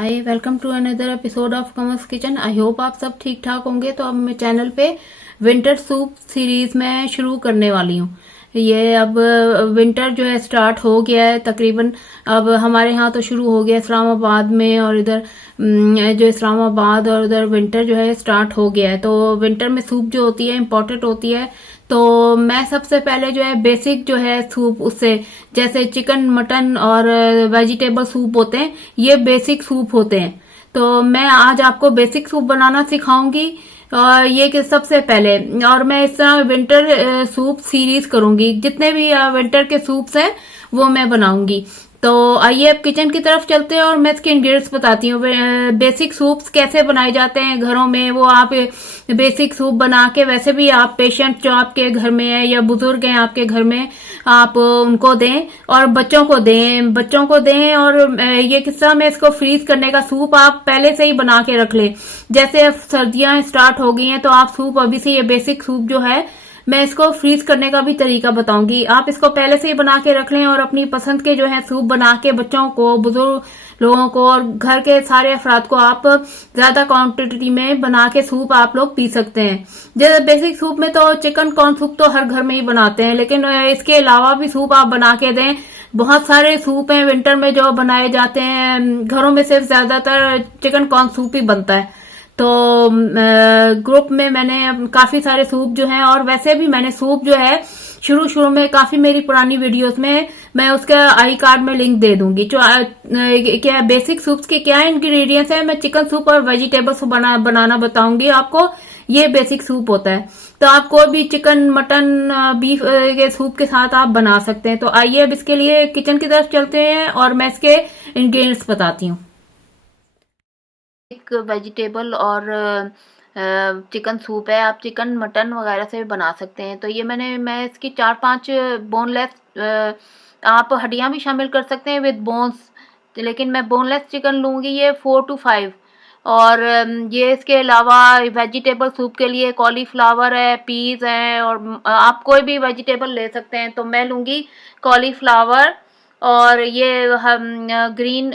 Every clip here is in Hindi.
Hi, welcome to another episode of कमर्स किचन। आई होप आप सब ठीक ठाक होंगे। तो अब मैं चैनल पे विंटर सूप सीरीज में शुरू करने वाली हूँ। ये अब विंटर जो है स्टार्ट हो गया है तकरीबन। अब हमारे यहाँ तो शुरू हो गया इस्लामाबाद में, और इधर जो इस्लामाबाद और उधर विंटर जो है स्टार्ट हो गया है। तो विंटर में सूप जो होती है इम्पोर्टेंट होती है। तो मैं सबसे पहले जो है बेसिक जो है सूप, उससे जैसे चिकन मटन और वेजिटेबल सूप होते हैं, ये बेसिक सूप होते हैं। तो मैं आज आपको बेसिक सूप बनाना सिखाऊंगी। और ये कि सबसे पहले, और मैं इस तरह विंटर सूप सीरीज करूंगी, जितने भी विंटर के सूप्स हैं वो मैं बनाऊंगी। तो आइए अब किचन की तरफ चलते हैं और मैं इसके इंग्रेडिएंट्स बताती हूँ। बेसिक सूप्स कैसे बनाए जाते हैं घरों में, वो आप बेसिक सूप बना के, वैसे भी आप पेशेंट जो आपके घर में है या बुजुर्ग हैं आपके घर में, आप उनको दें और बच्चों को दें। और ये किस्सा में इसको फ्रीज करने का सूप आप पहले से ही बना के रख लें। जैसे अब सर्दियां स्टार्ट हो गई हैं तो आप सूप अभी से, ये बेसिक सूप जो है मैं इसको फ्रीज करने का भी तरीका बताऊंगी। आप इसको पहले से ही बना के रख लें और अपनी पसंद के जो है सूप बना के बच्चों को, बुजुर्ग लोगों को और घर के सारे अफराद को आप ज्यादा क्वांटिटी में बना के सूप आप लोग पी सकते हैं। जैसे बेसिक सूप में तो चिकन कॉर्न सूप तो हर घर में ही बनाते हैं, लेकिन इसके अलावा भी सूप आप बना के दें। बहुत सारे सूप हैं विंटर में जो बनाए जाते हैं घरों में, सिर्फ ज्यादातर चिकन कॉर्न सूप ही बनता है। तो ग्रुप में मैंने काफी सारे सूप जो हैं, और वैसे भी मैंने सूप जो है शुरू में काफी मेरी पुरानी वीडियोस में, मैं उसका आई कार्ड में लिंक दे दूंगी। जो क्या बेसिक सूप्स के क्या इंग्रेडिएंट्स है, मैं चिकन सूप और वेजिटेबल सूप बनाना बताऊंगी आपको। ये बेसिक सूप होता है। तो आप कोई भी चिकन मटन बीफ के सूप के साथ आप बना सकते हैं। तो आइए अब इसके लिए किचन की तरफ चलते हैं और मैं इसके इंग्रेडिएंट्स बताती हूँ। एक वेजिटेबल और चिकन सूप है, आप चिकन मटन वगैरह से भी बना सकते हैं। तो ये मैं इसकी 4-5 बोनलेस, आप हड्डियां भी शामिल कर सकते हैं विद बोन्स, लेकिन मैं बोनलेस चिकन लूंगी, ये 4 to 5। और ये इसके अलावा वेजिटेबल सूप के लिए कॉलीफ्लावर है, पीज है, और आप कोई भी वेजिटेबल ले सकते हैं। तो मैं लूंगी कॉलीफ्लावर, और ये ग्रीन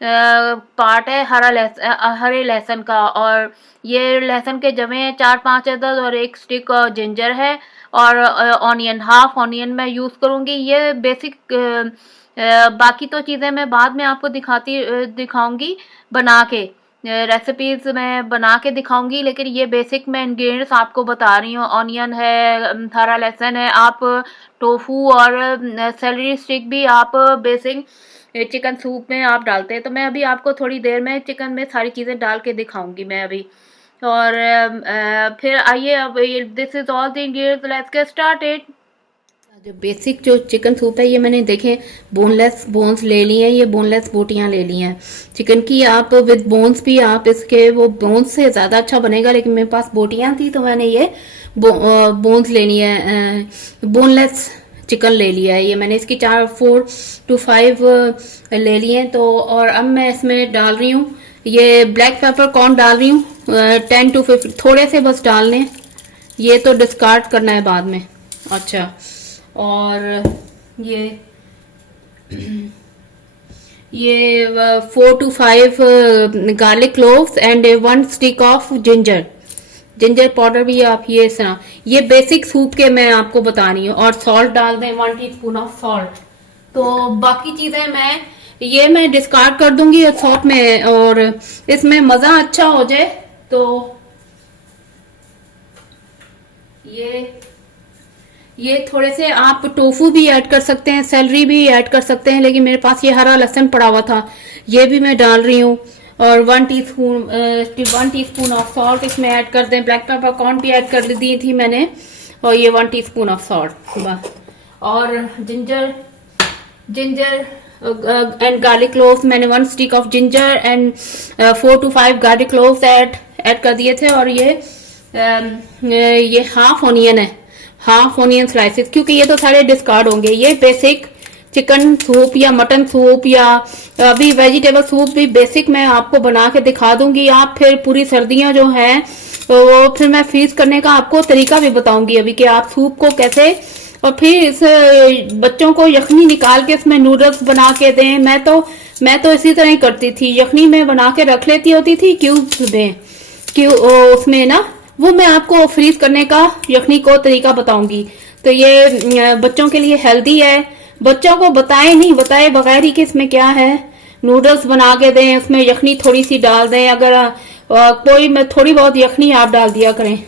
पार्ट है हरे लहसुन का, और ये लहसुन के जमे हैं 4-5 अदद, और एक स्टिक जिंजर है, और ऑनियन, हाफ ऑनियन मैं यूज करूंगी। ये बेसिक, बाकी तो चीजें मैं बाद में आपको दिखाऊंगी बना के, रेसिपीज मैं बना के दिखाऊंगी, लेकिन ये बेसिक मैं इंग्रेडिएंट्स आपको बता रही हूँ। ऑनियन है, हरा लहसुन है, आप टोफू और सेलरी स्टिक भी आप बेसिक चिकन सूप में आप डालते हैं। तो मैं अभी आपको थोड़ी देर में चिकन में सारी चीज़ें डाल के दिखाऊंगी मैं अभी। और फिर आइए, अब this is all the ingredients, let's get started. जो बेसिक जो चिकन सूप है, ये मैंने देखे बोन्स ले लिए हैं, ये बोनलेस बोटियां ले ली हैं चिकन की। आप विद बोन्स भी आप इसके, वो बोन्स से ज़्यादा अच्छा बनेगा, लेकिन मेरे पास बोटियां थी तो मैंने ये बोन्स ले लिए, बोनलेस चिकन ले लिया है। ये मैंने इसकी 4 to 5 ले लिए हैं। तो और अब मैं इसमें डाल रही हूँ ये ब्लैक पेपर कॉर्न डाल रही हूँ, 10 to 15, थोड़े से बस डाल लें, ये तो डिस्कार्ड करना है बाद में। अच्छा, और ये 4 to 5 garlic cloves and 1 stick of ginger powder भी आप ये बेसिक सूप के मैं आपको बता रही हूँ। और सॉल्ट डाल दें, 1 टीस्पून ऑफ सॉल्ट। तो बाकी चीजें मैं डिस्कार्ड कर दूंगी सॉल्ट में, और इसमें मजा अच्छा हो जाए तो ये थोड़े से आप टोफू भी ऐड कर सकते हैं, सेलरी भी ऐड कर सकते हैं, लेकिन मेरे पास ये हरा लहसुन पड़ा हुआ था, ये भी मैं डाल रही हूँ। और 1 टीस्पून ऑफ सॉल्ट इसमें ऐड कर दें। ब्लैक पेपर कॉर्न भी ऐड कर दी थी मैंने, और ये 1 टीस्पून ऑफ सॉल्ट। और जिंजर एंड गार्लिक क्लोव्स, मैंने 1 stick of ginger and 4 to 5 garlic cloves add कर दिए थे। और ये हाफ ऑनियन स्लाइसेस, क्योंकि ये तो सारे डिस्कार्ड होंगे। ये बेसिक चिकन सूप या मटन सूप या अभी वेजिटेबल सूप भी बेसिक मैं आपको बना के दिखा दूंगी। आप फिर पूरी सर्दियां जो हैं वो फिर मैं फ्रीज करने का आपको तरीका भी बताऊंगी अभी, कि आप सूप को कैसे, और फिर इस बच्चों को यखनी निकाल के इसमें नूडल्स बना के दें। मैं तो मैं तो इसी तरह ही करती थी, यखनी में बना के रख लेती होती थी क्यूब में, उसमें ना, वो मैं आपको फ्रीज करने का यखनी को तरीका बताऊंगी। तो ये बच्चों के लिए हेल्दी है, बच्चों को बताए बगैर ही कि इसमें क्या है। नूडल्स बना के दें, उसमें यखनी थोड़ी सी डाल दें, अगर कोई में थोड़ी बहुत यखनी आप डाल दिया करें।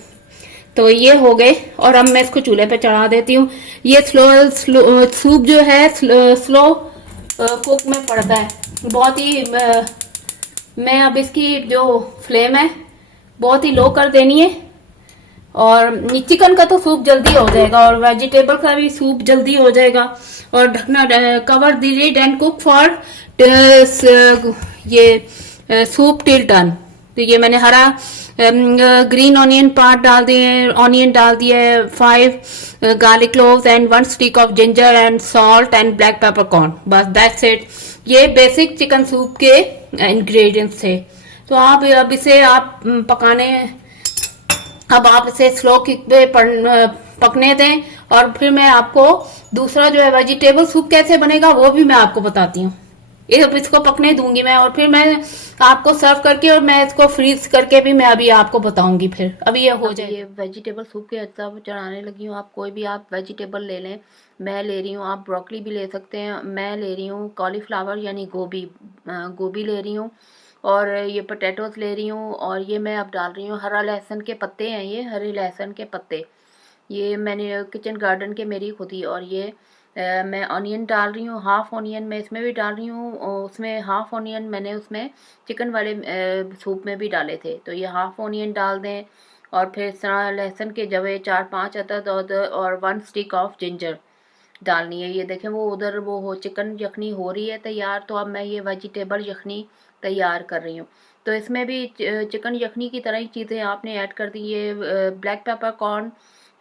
तो ये हो गए, और अब मैं इसको चूल्हे पे चढ़ा देती हूँ। ये सूप जो है स्लो कुक में पड़ता है, बहुत ही मैं अब इसकी जो फ्लेम है बहुत ही लो कर देनी है। और चिकन का तो सूप जल्दी हो जाएगा, और वेजिटेबल का भी सूप जल्दी हो जाएगा। और ढकना, cover the lid and cook for ये सूप टिल टर्न। तो ये मैंने हरा ग्रीन ऑनियन पार्ट डाल दिए, ऑनियन डाल दिए, 5 garlic cloves and 1 stick of ginger and salt and black pepper corn, बस दैट्स इट। ये बेसिक चिकन सूप के इंग्रेडिएंट्स थे। तो आप अब इसे आप पकाने, अब आप इसे स्लो किक पे पकने दें, और फिर मैं आपको दूसरा जो है वेजिटेबल सूप कैसे बनेगा वो भी मैं आपको बताती हूँ। इसको पकने दूंगी मैं, और फिर मैं आपको सर्व करके, और मैं इसको फ्रीज करके भी मैं अभी आपको बताऊंगी। फिर अभी ये हो जाए। ये वेजिटेबल सूप के अज्जा चढ़ाने लगी हूँ। आप कोई भी आप वेजिटेबल ले लें, मैं ले रही हूँ, आप ब्रोकली भी ले सकते हैं। मैं ले रही हूँ कॉलीफ्लावर यानी गोभी ले रही हूँ, और ये पोटैटोस ले रही हूँ, और ये मैं अब डाल रही हूँ हरा लहसुन के पत्ते हैं, ये हरे लहसुन के पत्ते, ये मैंने किचन गार्डन के मेरी खुद ही। और ये मैं ऑनियन डाल रही हूँ, हाफ ऑनियन मैं इसमें भी डाल रही हूँ, और उसमें हाफ ऑनियन मैंने उसमें चिकन वाले सूप में भी डाले थे। तो ये हाफ ऑनियन डाल दें, और फिर लहसुन के जवे 4-5 अदद और 1 स्टिक ऑफ जिंजर डालनी है। ये देखें वो उधर वो हो चिकन यखनी हो रही है तैयार, तो अब मैं ये वेजिटेबल यखनी तैयार कर रही हूँ। तो इसमें भी चिकन यखनी की तरह ही चीज़ें आपने ऐड कर दी। ये black pepper corn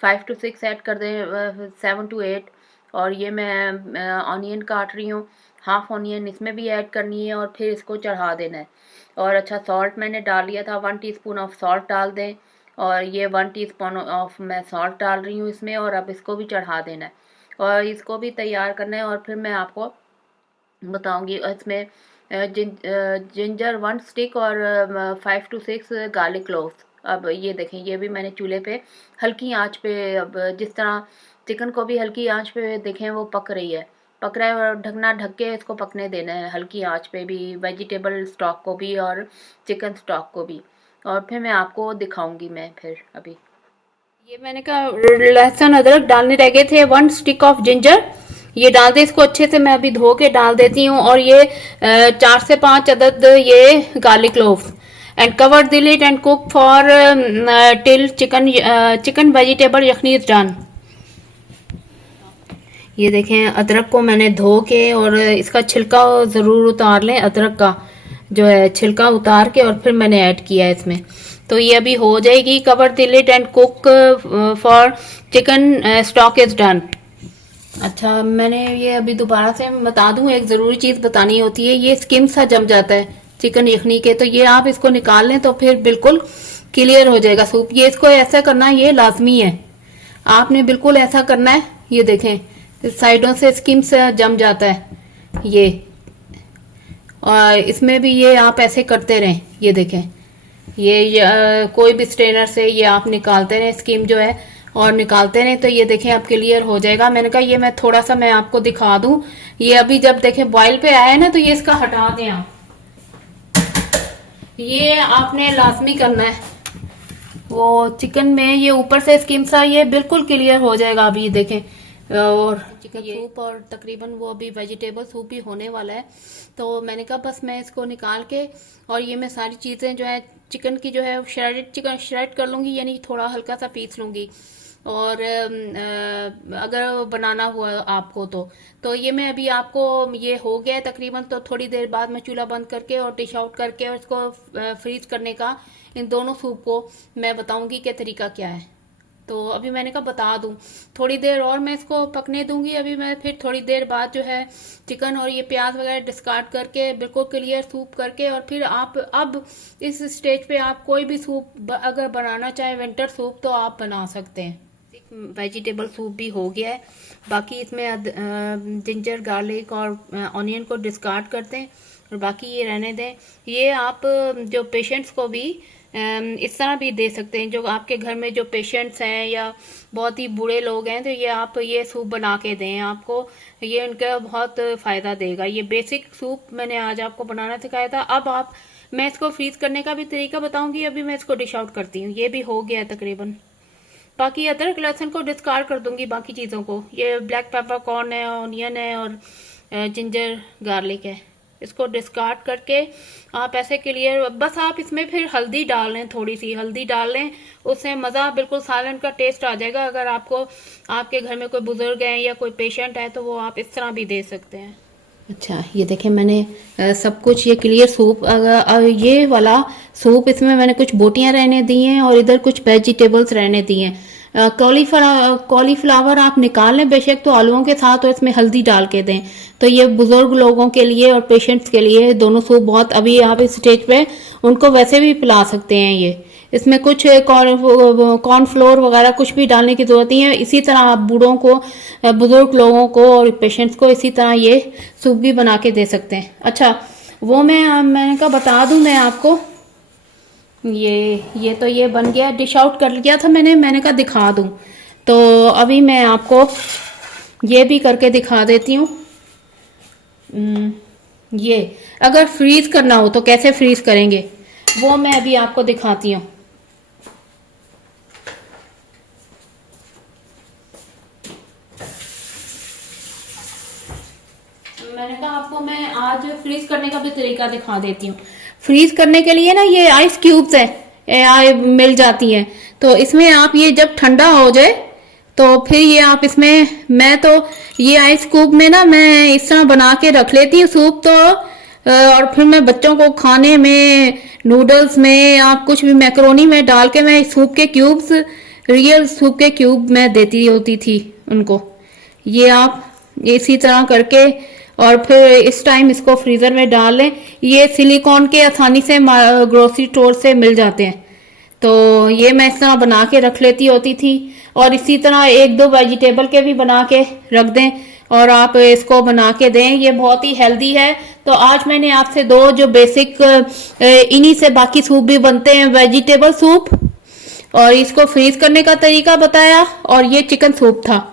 5 to 6 add कर दें, 7 to 8। और ये मैं ऑनियन काट रही हूँ, हाफ ऑनियन इसमें भी ऐड करनी है, और फिर इसको चढ़ा देना है। और अच्छा सॉल्ट मैंने डाल लिया था, 1 टीस्पून ऑफ सॉल्ट डाल दें, और ये 1 टीस्पून ऑफ मैं सॉल्ट डाल रही हूँ इसमें, और अब इसको भी चढ़ा देना है, और इसको भी तैयार करना है। और फिर मैं आपको बताऊंगी इसमें जिंजर 1 स्टिक और 5 to 6 गार्लिक क्लोव्स। अब ये देखें, ये भी मैंने चूल्हे पे हल्की आंच पे, अब जिस तरह चिकन को भी हल्की आंच पे देखें वो पक रही है, पक रहा है, और ढकना ढक के इसको पकने देना है हल्की आंच पे भी, वेजिटेबल स्टॉक को भी और चिकन स्टॉक को भी। और फिर मैं आपको दिखाऊंगी मैं फिर अभी। ये मैंने कहा लहसुन अदरक डालने रह गए थे, 1 स्टिक ऑफ जिंजर ये डाल दे, इसको अच्छे से मैं अभी धो के डाल देती हूँ। और ये 4 से 5 अदद ये garlic cloves, and cover the lid and cook for till chicken vegetable yakhni is done. ये देखें अदरक को मैंने धो के, और इसका छिलका ज़रूर उतार लें, अदरक का जो है छिलका उतार के, और फिर मैंने ऐड किया है इसमें। तो ये अभी हो जाएगी। Cover the lid and cook for chicken stock is done. अच्छा मैंने ये अभी दोबारा से बता दूं, एक ज़रूरी चीज़ बतानी होती है, ये स्किम सा जम जाता है चिकन यखनी के, तो ये आप इसको निकाल लें तो फिर बिल्कुल क्लियर हो जाएगा सूप। ये इसको ऐसा करना ये लाजमी है, आपने बिल्कुल ऐसा करना है। ये देखें साइडों से स्किम से जम जाता है ये, और इसमें भी ये आप ऐसे करते रहें। ये देखें ये कोई भी स्ट्रेनर से ये आप निकालते रहें स्किम जो है, और निकालते रहें, तो ये देखें अब क्लियर हो जाएगा। मैंने कहा ये मैं थोड़ा सा मैं आपको दिखा दूं, ये अभी जब देखें बॉईल पे आया है ना, तो ये इसका हटा दें आप, ये आपने लाजमी करना है। वो चिकन में ये ऊपर से स्किम सा ये बिल्कुल क्लियर हो जाएगा अभी, ये देखें। और चिकन सूप और तकरीबन वो अभी वेजिटेबल सूप ही होने वाला है। तो मैंने कहा बस मैं इसको निकाल के, और ये मैं सारी चीज़ें जो है चिकन की जो है चिकन श्रेड कर लूँगी, यानी थोड़ा हल्का सा पीस लूँगी। और अगर बनाना हुआ आपको तो ये मैं अभी आपको ये हो गया है तकरीबन, तो थोड़ी देर बाद मैं चूल्हा बंद करके और डिश आउट करके और इसको फ्रीज करने का इन दोनों सूप को मैं बताऊंगी कि तरीका क्या है। तो अभी मैंने कहा बता दूं, थोड़ी देर और मैं इसको पकने दूंगी। अभी मैं फिर थोड़ी देर बाद जो है चिकन और ये प्याज वगैरह डिस्कार्ड करके बिल्कुल क्लियर सूप करके, और फिर आप अब इस स्टेज पे आप कोई भी सूप अगर बनाना चाहे विंटर सूप तो आप बना सकते हैं। वेजिटेबल सूप भी हो गया है, बाकी इसमें जिंजर गार्लिक और ऑनियन को डिस्कार्ड करते हैं, और बाकी ये रहने दें। ये आप जो पेशेंट्स को भी इस तरह भी दे सकते हैं, जो आपके घर में जो पेशेंट्स हैं या बहुत ही बूढ़े लोग हैं, तो ये आप ये सूप बना के दें आपको, ये उनका बहुत फ़ायदा देगा। ये बेसिक सूप मैंने आज आपको बनाना सिखाया था। अब मैं इसको फ्रीज करने का भी तरीका बताऊंगी। अभी मैं इसको डिश आउट करती हूँ। ये भी हो गया है तकरीबन। बाकी अदरक लहसुन को डिस्कार्ड कर दूंगी, बाकी चीज़ों को। ये ब्लैक पेपर कॉर्न है, ऑनियन है और जिंजर गार्लिक है। इसको डिस्कार्ड करके आप ऐसे क्लियर, बस आप इसमें फिर हल्दी डाल लें, थोड़ी सी हल्दी डाल लें, उससे मज़ा बिल्कुल सालन का टेस्ट आ जाएगा। अगर आपको आपके घर में कोई बुजुर्ग है या कोई पेशेंट है तो वो आप इस तरह भी दे सकते हैं। अच्छा, ये देखें मैंने सब कुछ ये क्लियर सूप, ये वाला सूप इसमें मैंने कुछ बोटियां रहने दी हैं और इधर कुछ वेजिटेबल्स रहने दी हैं। कॉलीफ्लावर आप निकाल लें बेशक, तो आलूओं के साथ और इसमें हल्दी डाल के दें। तो ये बुजुर्ग लोगों के लिए और पेशेंट्स के लिए दोनों सूप बहुत, अभी आप इस स्टेज पे उनको वैसे भी पिला सकते हैं। ये इसमें कुछ कॉर्नफ्लोर वगैरह कुछ भी डालने की जरूरत नहीं है। इसी तरह आप बूढ़ों को, बुजुर्ग लोगों को और पेशेंट्स को इसी तरह ये सूप भी बना के दे सकते हैं। अच्छा, वो मैंने कहा बता दूं मैं आपको, ये तो ये बन गया, डिश आउट कर लिया था मैंने कहा दिखा दूं। तो अभी मैं आपको ये भी करके दिखा देती हूँ। ये अगर फ्रीज करना हो तो कैसे फ्रीज करेंगे वो मैं अभी आपको दिखाती हूँ। मैंने कहा आपको मैं आज फ्रीज करने का भी तरीका दिखा देती हूँ। फ्रीज करने के लिए ना ये आइस क्यूब्स है, मिल जाती हैं। तो इसमें आप ये जब ठंडा हो जाए तो फिर ये आप इसमें, मैं तो ये आइस क्यूब में ना मैं इस तरह बना के रख लेती हूँ सूप। तो और फिर मैं बच्चों को खाने में, नूडल्स में, आप कुछ भी मैक्रोनी में डाल के मैं सूप के क्यूब्स, रियल सूप के क्यूब मैं देती होती थी उनको। ये आप इसी तरह करके और फिर इस टाइम इसको फ्रीजर में डाल लें। ये सिलिकॉन के आसानी से ग्रोसरी स्टोर से मिल जाते हैं। तो ये मैं इस तरह बना के रख लेती होती थी। और इसी तरह एक दो वेजिटेबल के भी बना के रख दें और आप इसको बना के दें। ये बहुत ही हेल्दी है। तो आज मैंने आपसे दो जो बेसिक, इन्हीं से बाकी सूप भी बनते हैं, वेजिटेबल सूप और इसको फ्रीज करने का तरीका बताया, और ये चिकन सूप था।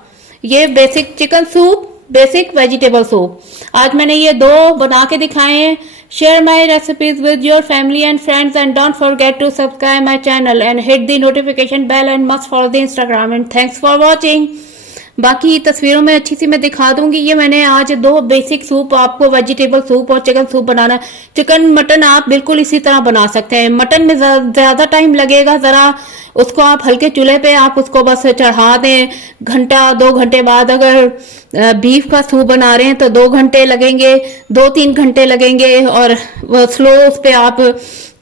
ये basic chicken soup, basic vegetable soup. आज मैंने ये दो बना के दिखाए हैं। Share my recipes with your family and friends and don't forget to subscribe my channel and hit the notification bell and must follow the Instagram and thanks for watching. बाकी तस्वीरों में अच्छी सी मैं दिखा दूंगी। ये मैंने आज दो बेसिक सूप आपको, वेजिटेबल सूप और चिकन सूप बनाना। चिकन मटन आप बिल्कुल इसी तरह बना सकते हैं। मटन में ज्यादा टाइम लगेगा जरा, उसको आप हल्के चूल्हे पे आप उसको बस चढ़ा दें। घंटा 2 घंटे बाद, अगर बीफ का सूप बना रहे हैं तो 2 घंटे लगेंगे, 2-3 घंटे लगेंगे। और स्लो उस पे आप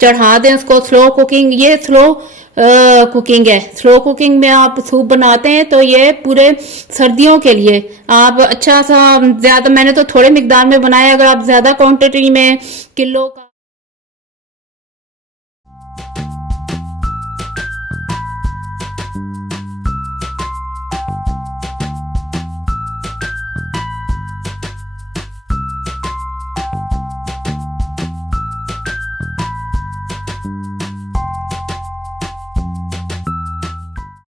चढ़ा दें उसको, स्लो कुकिंग। ये स्लो कुकिंग है। स्लो कुकिंग में आप सूप बनाते हैं तो ये पूरे सर्दियों के लिए आप अच्छा सा, ज्यादा, मैंने तो थोड़े मिकदार में बनाया। अगर आप ज्यादा क्वांटिटी में, किलो का